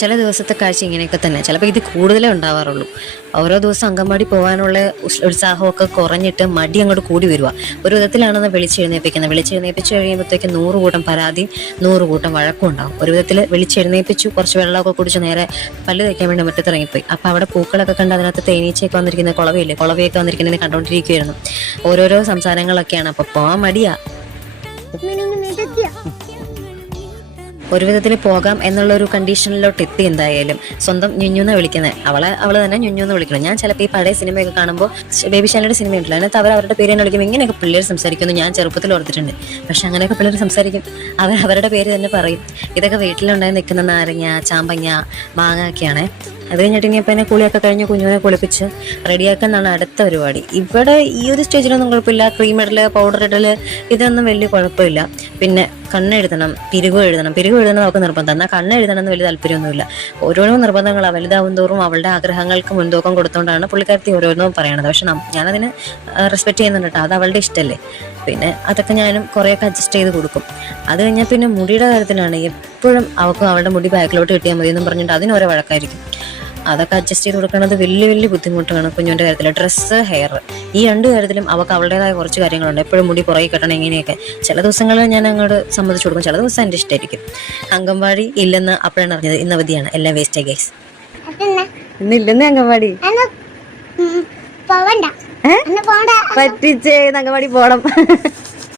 ചില ദിവസത്തെ കാഴ്ച ഇങ്ങനെയൊക്കെ തന്നെ, ചിലപ്പോൾ ഇത് കൂടുതലേ ഉണ്ടാവാറുള്ളൂ. ഓരോ ദിവസം അംഗൻവാടി പോകാനുള്ള ഉത്സാഹമൊക്കെ കുറഞ്ഞിട്ട് മടി അങ്ങോട്ട് കൂടി വരിക. ഒരു വിധത്തിലാണെന്ന് വിളിച്ചെഴുന്നേൽപ്പിച്ച് കഴിയുമ്പോഴത്തേക്ക് 100 കൂട്ടം പരാതിയും 100 കൂട്ടം വഴക്കും ഉണ്ടാവും. ഒരു വിധത്തിൽ വിളിച്ചെഴുന്നേൽപ്പിച്ചു, കുറച്ച് വെള്ളമൊക്കെ കുടിച്ച് നേരെ പല്ല് തയ്ക്കാൻ വേണ്ടി മുറ്റത്ത് ഇറങ്ങിപ്പോയി. അപ്പോൾ അവിടെ പൂക്കളൊക്കെ കണ്ട് അതിനകത്ത് തേനീച്ചയൊക്കെ വന്നിരിക്കുന്ന കുളവയൊക്കെ വന്നിരിക്കുന്നതിനെ കണ്ടുകൊണ്ടിരിക്കുകയായിരുന്നു. ഓരോരോ സംസാരങ്ങളൊക്കെയാണ്. അപ്പോൾ പോകാൻ മടിയാ. ഒരു വിധത്തിൽ പോകാം എന്നുള്ള ഒരു കണ്ടീഷനിലോട്ട് എത്തി. എന്തായാലും സ്വന്തം ഞുഞ്ഞുന്ന് വിളിക്കുന്നത് അവള് തന്നെ ഞുഞ്ഞുന്ന് വിളിക്കണം. ഞാൻ ചിലപ്പോൾ ഈ പഴയ സിനിമയൊക്കെ കാണുമ്പോൾ, ബേബി ശാലിയുടെ സിനിമ ഉണ്ടല്ലോ, അതിനകത്ത് അവരുടെ പേര് തന്നെ വിളിക്കും. ഇങ്ങനെയൊക്കെ പിള്ളേർ സംസാരിക്കുന്നു ഞാൻ ചെറുപ്പത്തിൽ ഓർത്തിട്ടുണ്ട്. പക്ഷെ അങ്ങനെയൊക്കെ പിള്ളേർ സംസാരിക്കും, അവരുടെ പേര് തന്നെ പറയും. ഇതൊക്കെ വീട്ടിലുണ്ടായി നിൽക്കുന്ന നാരങ്ങ, ചാമ്പങ്ങ, മാങ്ങ ഒക്കെയാണേ. അത് കഴിഞ്ഞിട്ട് ഇനിയിപ്പോൾ എന്നെ കുളിയൊക്കെ കഴിഞ്ഞ് കുഞ്ഞുവിനെ കുളിപ്പിച്ച് റെഡിയാക്കാന്നാണ് അടുത്ത പരിപാടി. ഇവിടെ ഈ ഒരു സ്റ്റേജിലൊന്നും കുഴപ്പമില്ല. ക്രീം ഇടല്, പൗഡർ ഇടല്, ഇതൊന്നും വലിയ കുഴപ്പമില്ല. പിന്നെ കണ്ണെഴുതണം, പിരിവ് എഴുതണം അവർക്ക് നിർബന്ധം. എന്നാൽ കണ്ണെഴുതണം എന്ന് വലിയ താല്പര്യമൊന്നുമില്ല. ഓരോരോ നിർബന്ധങ്ങളാണ്. വലുതാവും തോറും അവളുടെ ആഗ്രഹങ്ങൾക്ക് മുൻതൂക്കം കൊടുത്തുകൊണ്ടാണ് പുള്ളിക്കാരത്തി ഓരോന്നും പറയണത്. പക്ഷെ ഞാനതിന് റെസ്പെക്ട് ചെയ്യുന്നുണ്ട് കേട്ടോ. അത് അവളുടെ ഇഷ്ടമല്ലേ. പിന്നെ അതൊക്കെ ഞാനും കുറേയൊക്കെ അഡ്ജസ്റ്റ് ചെയ്ത് കൊടുക്കും. അത് കഴിഞ്ഞാൽ പിന്നെ മുടിയുടെ കാര്യത്തിലാണ് എപ്പോഴും അവൾക്ക് അവളുടെ മുടി ബാക്കിലോട്ട് കിട്ടിയാൽ മതി എന്നും പറഞ്ഞിട്ട് അതിനോരോ വഴക്കായിരിക്കും. അതൊക്കെ അഡ്ജസ്റ്റ് ചെയ്ത് കൊടുക്കുന്നത് വലിയ ബുദ്ധിമുട്ടാണ് കുഞ്ഞുവിൻ്റെ കാര്യത്തിൽ. ഡ്രസ്സ്, ഹെയർ, ഈ 2 കാര്യത്തിലും അവൾക്ക് അവളുടേതായ കുറച്ച് കാര്യങ്ങളുണ്ട്. എപ്പോഴും മുടി പുറകെ കെട്ടണം, ഇങ്ങനെയൊക്കെ. ചില ദിവസങ്ങളിൽ ഞാൻ അങ്ങോട്ട് സമ്മതിച്ചു കൊടുക്കും, ചില ദിവസം എൻ്റെ ഇഷ്ടമായിരിക്കും. അംഗൻവാടി ഇല്ലെന്ന് അപ്പോഴാണ് അറിഞ്ഞത്. ഇന്ന് അവധിയാണ്, എല്ലാം വേസ്റ്റ് ഗൈസ്. ഇന്നില്ലെന്ന് അംഗൻവാടി പറ്റിച്ചേ. അംഗൻവാടി പോണം.